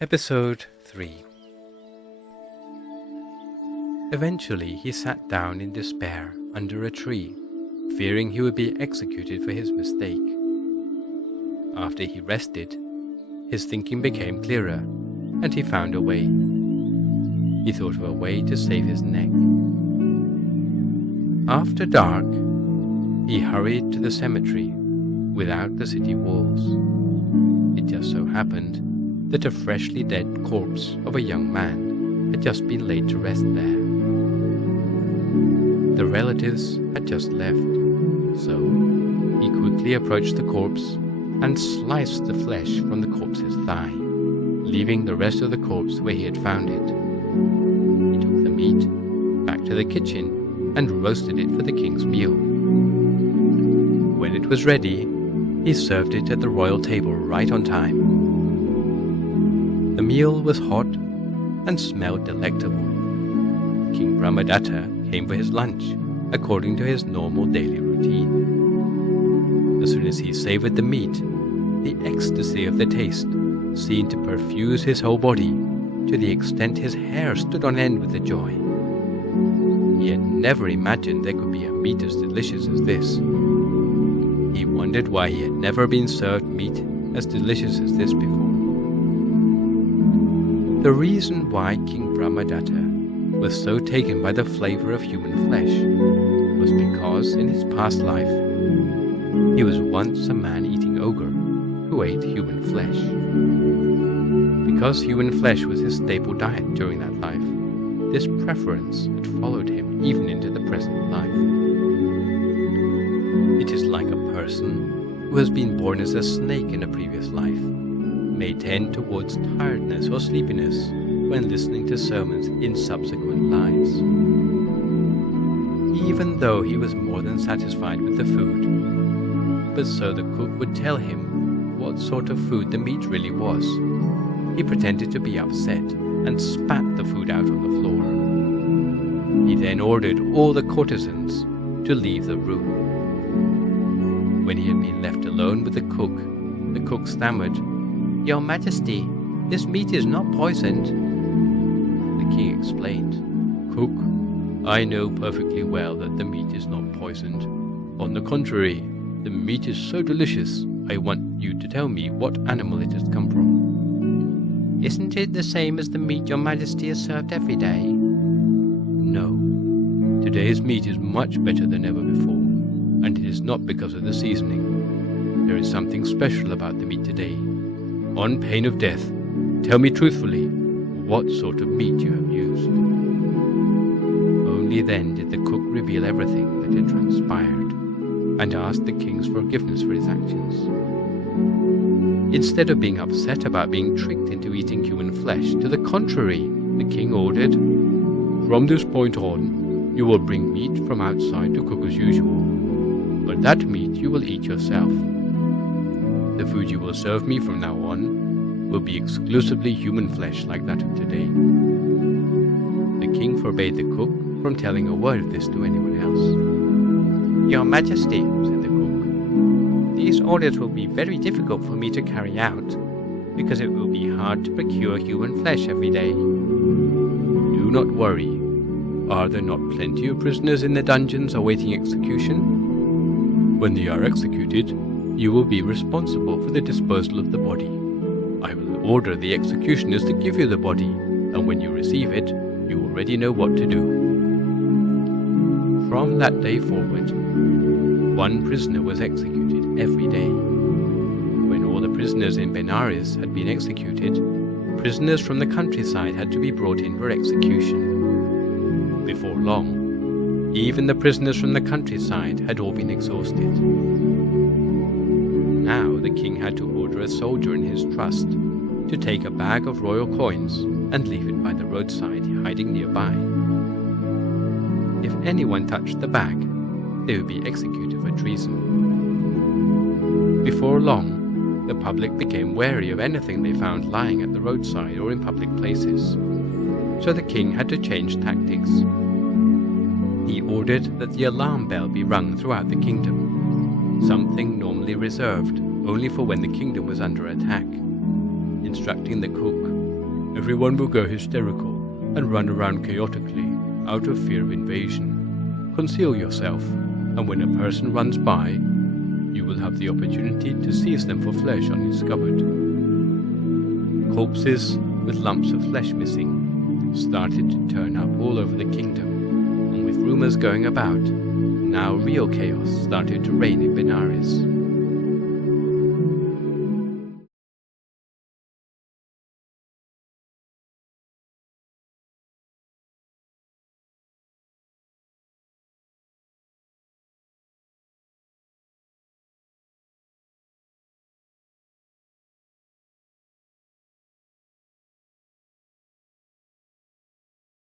Episode 3. Eventually he sat down in despair under a tree, fearing he would be executed for his mistake. After he rested, his thinking became clearer, and he found a way. He thought of a way to save his neck. After dark, he hurried to the cemetery without the city walls. It just so happened that a freshly dead corpse of a young man had just been laid to rest there. The relatives had just left, so he quickly approached the corpse and sliced the flesh from the corpse's thigh, leaving the rest of the corpse where he had found it. He took the meat back to the kitchen and roasted it for the king's meal. When it was ready, he served it at the royal table right on time. The meal was hot and smelled delectable. King Brahmadatta came for his lunch, according to his normal daily routine. As soon as he savored the meat, the ecstasy of the taste seemed to perfuse his whole body, to the extent his hair stood on end with the joy. He had never imagined there could be a meat as delicious as this. He wondered why he had never been served meat as delicious as this before. The reason why King Brahmadatta was so taken by the flavor of human flesh was because in his past life he was once a man-eating ogre who ate human flesh. Because human flesh was his staple diet during that life, this preference had followed him even into the present life. It is like a person who has been born as a snake in a previous life may tend towards tiredness or sleepiness when listening to sermons in subsequent lives. Even though he was more than satisfied with the food, but so the cook would tell him what sort of food the meat really was, he pretended to be upset and spat the food out on the floor. He then ordered all the courtesans to leave the room. When he had been left alone with the cook stammered, "Your Majesty, this meat is not poisoned." The king explained, "Cook, I know perfectly well that the meat is not poisoned. On the contrary, the meat is so delicious, I want you to tell me what animal it has come from." "Isn't it the same as the meat your Majesty is served every day?" "No. Today's meat is much better than ever before, and it is not because of the seasoning. There is something special about the meat today. On pain of death, tell me truthfully what sort of meat you have used." Only then did the cook reveal everything that had transpired, and asked the king's forgiveness for his actions. Instead of being upset about being tricked into eating human flesh, to the contrary, the king ordered, "From this point on, you will bring meat from outside to cook as usual, but that meat you will eat yourself. The food you will serve me from now on will be exclusively human flesh like that of today." The king forbade the cook from telling a word of this to anyone else. "Your Majesty," said the cook, "these orders will be very difficult for me to carry out, because it will be hard to procure human flesh every day." "Do not worry. Are there not plenty of prisoners in the dungeons awaiting execution? When they are executed, you will be responsible for the disposal of the body. I will order the executioners to give you the body, and when you receive it, you already know what to do." From that day forward, one prisoner was executed every day. When all the prisoners in Benares had been executed, prisoners from the countryside had to be brought in for execution. Before long, even the prisoners from the countryside had all been exhausted. Now the king had to order a soldier in his trust to take a bag of royal coins and leave it by the roadside, hiding nearby. If anyone touched the bag, they would be executed for treason. Before long, the public became wary of anything they found lying at the roadside or in public places, so the king had to change tactics. He ordered that the alarm bell be rung throughout the kingdom, something normally reserved only for when the kingdom was under attack, instructing the cook Everyone will go hysterical and run around chaotically out of fear of invasion. Conceal yourself, and when a person runs by, you will have the opportunity to seize them for flesh undiscovered. Corpses with lumps of flesh missing started to turn up all over the kingdom, and with rumors going about, now real chaos started to reign in Benares.